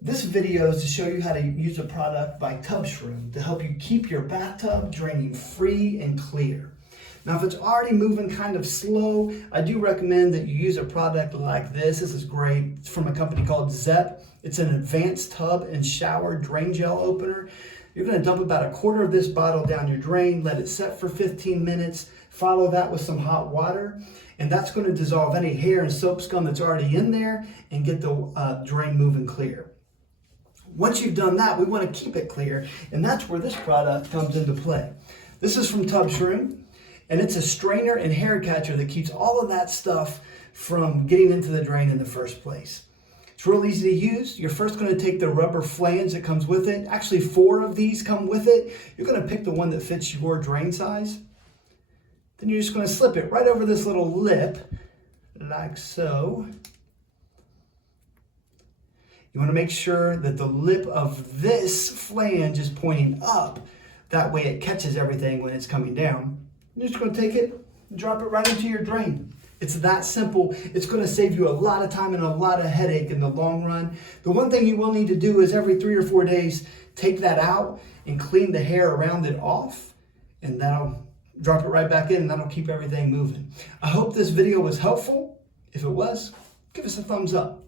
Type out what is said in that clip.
This video is to show you how to use a product by Tubshroom to help you keep your bathtub draining free and clear. Now, if it's already moving kind of slow, I do recommend that you use a product like this. This is great. It's from a company called Zep. It's an advanced tub and shower drain gel opener. You're going to dump about a quarter of this bottle down your drain, let it set for 15 minutes, follow that with some hot water, and that's going to dissolve any hair and soap scum that's already in there and get the drain moving clear. Once you've done that, we want to keep it clear, and that's where this product comes into play. This is from Tubshroom, and it's a strainer and hair catcher that keeps all of that stuff from getting into the drain in the first place. It's real easy to use. You're first going to take the rubber flange that comes with it. Actually, 4 of these come with it. You're going to pick the one that fits your drain size. Then you're just going to slip it right over this little lip, like so. You want to make sure that the lip of this flange is pointing up. That way it catches everything when it's coming down. You're just going to take it and drop it right into your drain. It's that simple. It's going to save you a lot of time and a lot of headache in the long run. The one thing you will need to do is every 3 or 4 days, take that out and clean the hair around it off, and that'll drop it right back in, and that'll keep everything moving. I hope this video was helpful. If it was, give us a thumbs up.